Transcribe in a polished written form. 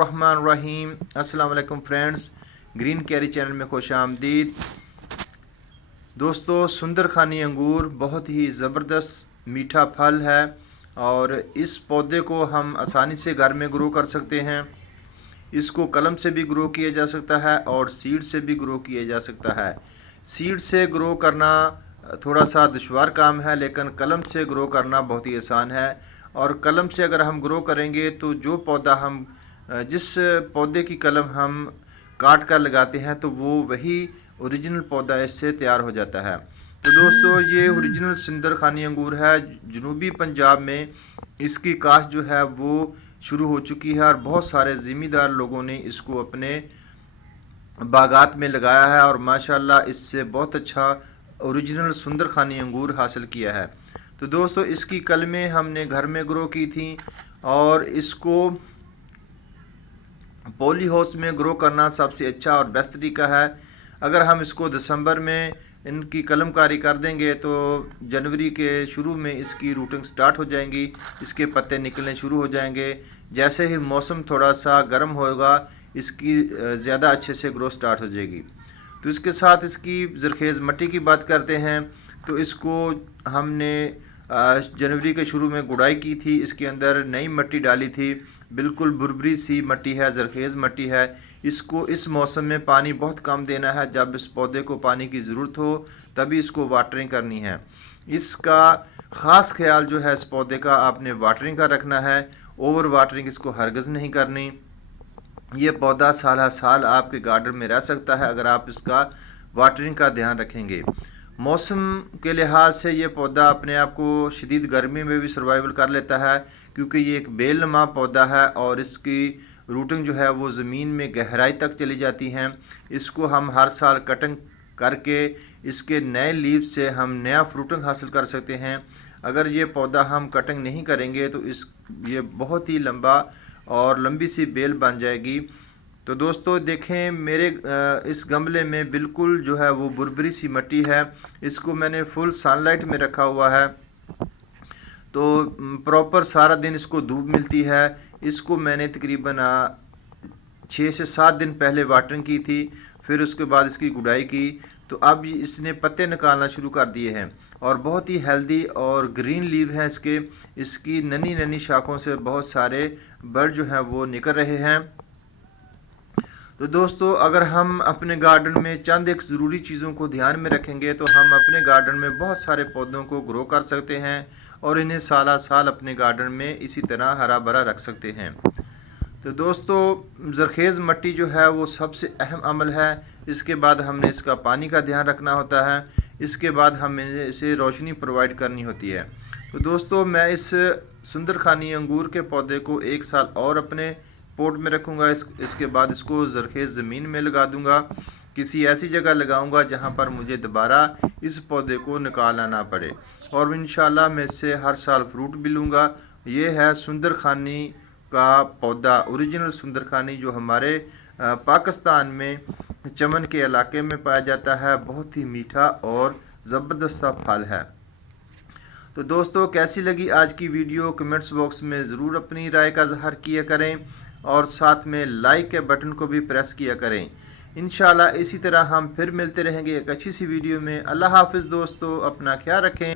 बिस्मिल्लाहिर्रहमानिर्रहीम। अस्सलाम वालेकुम फ्रेंड्स, ग्रीन कैरी चैनल में खुश आमदीद। दोस्तों, सुंदर खानी अंगूर बहुत ही ज़बरदस्त मीठा फल है और इस पौधे को हम आसानी से घर में ग्रो कर सकते हैं। इसको कलम से भी ग्रो किया जा सकता है और सीड से भी ग्रो किया जा सकता है। सीड से ग्रो करना थोड़ा सा दुश्वार काम है, लेकिन कलम से ग्रो करना बहुत ही आसान है। और कलम से अगर हम ग्रो करेंगे तो जो पौधा हम जिस पौधे की कलम हम काट कर लगाते हैं तो वो वही ओरिजिनल पौधा इससे तैयार हो जाता है। तो दोस्तों, ये ओरिजिनल सुंदर खानी अंगूर है। जनूबी पंजाब में इसकी काश्त जो है वो शुरू हो चुकी है और बहुत सारे ज़िम्मेदार लोगों ने इसको अपने बागात में लगाया है और माशाल्लाह इससे बहुत अच्छा ओरिजिनल सुंदर खानी अंगूर हासिल किया है। तो दोस्तों, इसकी कलमें हमने घर में ग्रो की थी और इसको पॉली हाउस में ग्रो करना सबसे अच्छा और बेस्ट तरीका है। अगर हम इसको दिसंबर में इनकी कलमकारी कर देंगे तो जनवरी के शुरू में इसकी रूटिंग स्टार्ट हो जाएंगी, इसके पत्ते निकलने शुरू हो जाएंगे। जैसे ही मौसम थोड़ा सा गर्म होगा इसकी ज़्यादा अच्छे से ग्रो स्टार्ट हो जाएगी। तो इसके साथ इसकी ज़रखेज़ मट्टी की बात करते हैं तो इसको हमने जनवरी के शुरू में गुड़ाई की थी। इसके अंदर नई मिट्टी डाली थी, बिल्कुल भुरभुरी सी मिट्टी है, ज़रखेज़ मिट्टी है। इसको इस मौसम में पानी बहुत कम देना है। जब इस पौधे को पानी की ज़रूरत हो तभी इसको वाटरिंग करनी है। इसका ख़ास ख्याल जो है इस पौधे का आपने वाटरिंग का रखना है। ओवर वाटरिंग इसको हरगिज़ नहीं करनी। ये पौधा साल साल आपके गार्डन में रह सकता है अगर आप इसका वाटरिंग का ध्यान रखेंगे। मौसम के लिहाज से ये पौधा अपने आप को शदीद गर्मी में भी सर्वाइवल कर लेता है, क्योंकि ये एक बेलनुमा पौधा है और इसकी रूटिंग जो है वो ज़मीन में गहराई तक चली जाती हैं। इसको हम हर साल कटिंग करके इसके नए लीव से हम नया फ्रूटिंग हासिल कर सकते हैं। अगर ये पौधा हम कटिंग नहीं करेंगे तो ये बहुत ही लंबा और लंबी सी बेल बन जाएगी। तो दोस्तों देखें, मेरे इस गमले में बिल्कुल जो है वो बुरबरी सी मिट्टी है। इसको मैंने फुल सनलाइट में रखा हुआ है तो प्रॉपर सारा दिन इसको धूप मिलती है। इसको मैंने तकरीबन 6 से 7 दिन पहले वाटरिंग की थी, फिर उसके बाद इसकी गुड़ाई की। तो अब इसने पत्ते निकालना शुरू कर दिए हैं और बहुत ही हेल्दी और ग्रीन लीव हैं इसके। इसकी नन्ही नन्ही शाखों से बहुत सारे बर्ड जो हैं वो निकल रहे हैं। तो दोस्तों, अगर हम अपने गार्डन में चंद एक ज़रूरी चीज़ों को ध्यान में रखेंगे तो हम अपने गार्डन में बहुत सारे पौधों को ग्रो कर सकते हैं और इन्हें साल साल अपने गार्डन में इसी तरह हरा भरा रख सकते हैं। तो दोस्तों, ज़रखेज़ मिट्टी जो है वो सबसे अहम अमल है। इसके बाद हमने इसका पानी का ध्यान रखना होता है। इसके बाद हमें इसे रोशनी प्रोवाइड करनी होती है। तो दोस्तों, मैं इस सुंदर खानी अंगूर के पौधे को 1 साल और अपने पोट में रखूँगा। इसके बाद इसको ज़रखेज़ ज़मीन में लगा दूँगा। किसी ऐसी जगह लगाऊँगा जहाँ पर मुझे दोबारा इस पौधे को निकालना ना पड़े और इंशाल्लाह मैं इससे हर साल फ्रूट भी लूँगा। ये है सुंदर खानी का पौधा, ओरिजिनल सुंदर खानी, जो हमारे पाकिस्तान में चमन के इलाके में पाया जाता है। बहुत ही मीठा और ज़बरदस्त सा फल है। तो दोस्तों, कैसी लगी आज की वीडियो कमेंट्स बॉक्स में ज़रूर अपनी राय का इज़हार किया करें और साथ में लाइक के बटन को भी प्रेस किया करें। इंशाल्लाह इसी तरह हम फिर मिलते रहेंगे एक अच्छी सी वीडियो में। अल्लाह हाफ़िज़ दोस्तों, अपना ख्याल रखें।